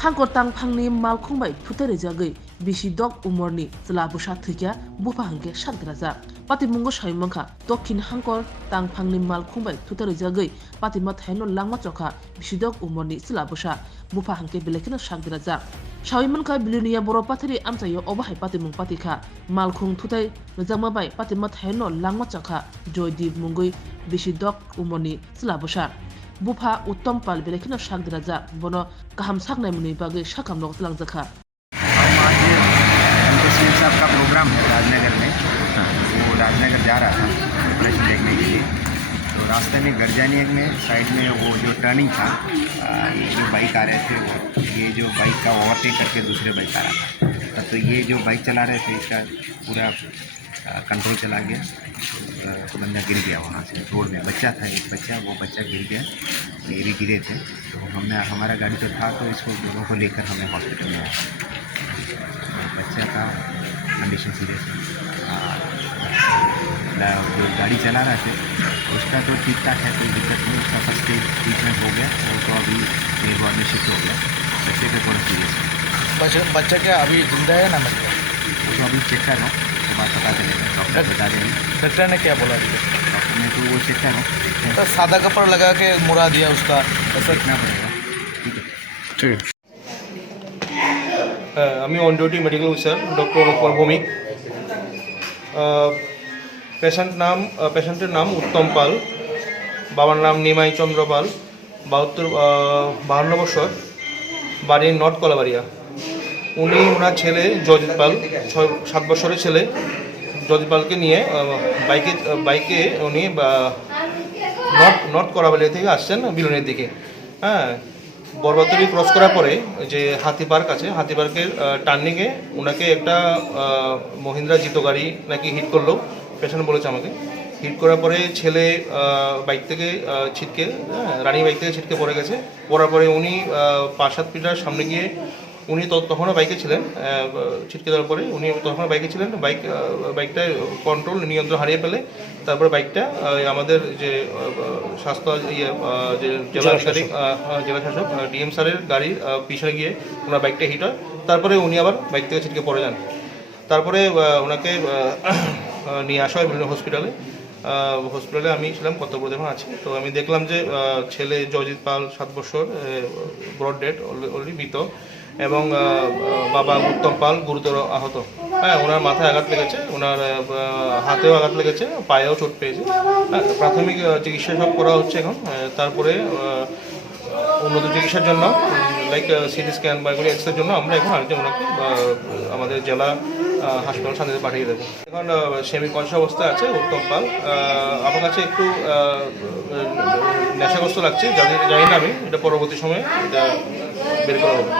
हांखर तांफांनि मालखुंबाय थुथारिजागै बिसि दक उमरनि जलाबुसा थैया बुफा हांके सागद्राजा पातिमुंगो साइमंखा दक्षिण हांखर तांफांनि मालखुंबाय थुथारिजागै पातिमा थायनो लांमा चखा बिसि दक उमरनि जलाबुसा बुफा हांके बेलेखनो सागद्राजा साइमंखा बिलुनिया बर' पाथारि आमचायो अबाहाय पातिमुं पातिखा मालखुं थुथाय नजामाबाय पातिमा थायनो लांमा चखा जयदीप मुंगै बिसि दक उमरनि जलाबुसा बुफा उत्तम पाल बेलेखनो सागद्राजा बनो गाहाम सागनाय मुनि बागै साकाम नग तलांजाखा। हम आज तहसील साहब का प्रोग्राम है राजनगर में, वो राजनगर जा रहा था ऑपरेशन देखने के लिए। तो रास्ते में गर्जानियक में साइड में वो जो टर्निंग था, ये जो बाइक आ रहे थे ये जो बाइक का ओवरटेक करके दूसरे बाइक आ रहा था, तो ये जो बाइक चला रहे थे इसका पूरा कंट्रोल चला गया, तो बंदा गिर गया वहाँ से रोड में। बच्चा था एक बच्चा, वो बच्चा गिर गया, गिरे थे। तो हमारा गाड़ी तो था, तो इसको दोनों को लेकर हमें हॉस्पिटल में आया। बच्चा का कंडीशन सीरियस है। जो गाड़ी चला रहा थे उसका तो ठीक ठाक है, कोई दिक्कत नहीं। उसका फर्स्ट एड ट्रीटमेंट हो गया, वो तो अभी मेरे वार्ड में शिफ्ट हो गया। बच्चे का थोड़ा सीरियस है। बच्चा क्या अभी जिंदा है ना? मतलब वो तो अभी चेक कर रहा हूँ, उसके बाद पता चलेगा, डॉक्टर बता देंगे। डॉक्टर ने क्या बोला? डॉक्टर ने तो वो चेक कर रहा हूँ, तो सादा कपड़ा लगा के मुड़ा दिया उसका, ऐसा देखना पड़ेगा। ठीक है, ठीक। আমি on duty medical officer doctor Anupam Bhowmik. পেশেন্টের নাম উত্তম পাল, বাবার নাম নিমাই চন্দ্র পাল, 52 বছর, বাড়ি নর্থ কলাবাড়িয়া। উনি ওনার ছেলে জয়জিৎ পাল, 7 বছরের ছেলে জয়জিৎ পালকে নিয়ে বাইকে উনি নর্থ কলাবাড়িয়া থেকে আসছেন বিলনের দিকে। হ্যাঁ, বরবাতরি ক্রস করার পরে যে হাতি পার্ক আছে, হাতি পার্কের টার্নিংয়ে ওনাকে একটা মহিন্দ্রা জিতো গাড়ি নাকি হিট করলো, পেশেন্ট বলেছে আমাকে। হিট করার পরে ছেলে বাইক থেকে ছিটকে, রানী বাইক থেকে ছিটকে পড়ে গেছে। পড়ার পরে উনি 5-7 মিটার সামনে গিয়ে, উনি তখনও বাইকে ছিলেন, ছিটকে দেওয়ার পরে উনি তখনও বাইকে ছিলেন। বাইকটা কন্ট্রোল নিয়ন্ত্রণ হারিয়ে ফেলে। তারপরে বাইকটা আমাদের যে স্বাস্থ্য যে জেলা শাসক ডিএম স্যারের গাড়ির পিছনে গিয়ে ওনার বাইকটা হিট হয়। তারপরে উনি আবার বাইক থেকে ছিটকে পড়ে যান। তারপরে ওনাকে নিয়ে আসা হয় বিভিন্ন হসপিটালে। আমি ছিলাম কর্তব্যরত এখন আছি। তো আমি দেখলাম যে ছেলে জয়জিৎ পাল 7 বছর, ব্রড ডেড, অলরেডি মৃত, এবং বাবা উত্তম পাল গুরুতর আহত। হ্যাঁ, ওনার মাথায় আঘাত লেগেছে, ওনার হাতেও আঘাত লেগেছে, পায়েও চোট পেয়েছে। প্রাথমিক চিকিৎসা সব করা হচ্ছে এখন। তারপরে উন্নত চিকিৎসার জন্য লাইক সিটি স্ক্যান বা এগুলো এক্সরের জন্য আমরা এখন ওনাকে আমাদের জেলা হাসপাতাল শান্তিতে পাঠিয়ে দেবো। এখন সেমি কনসিয়াস অবস্থায় আছে উত্তম পাল। আমার কাছে একটু নেশাগ্রস্ত লাগছে, জানি না আমি, এটা পরবর্তী সময়ে এটা বের করা হবে।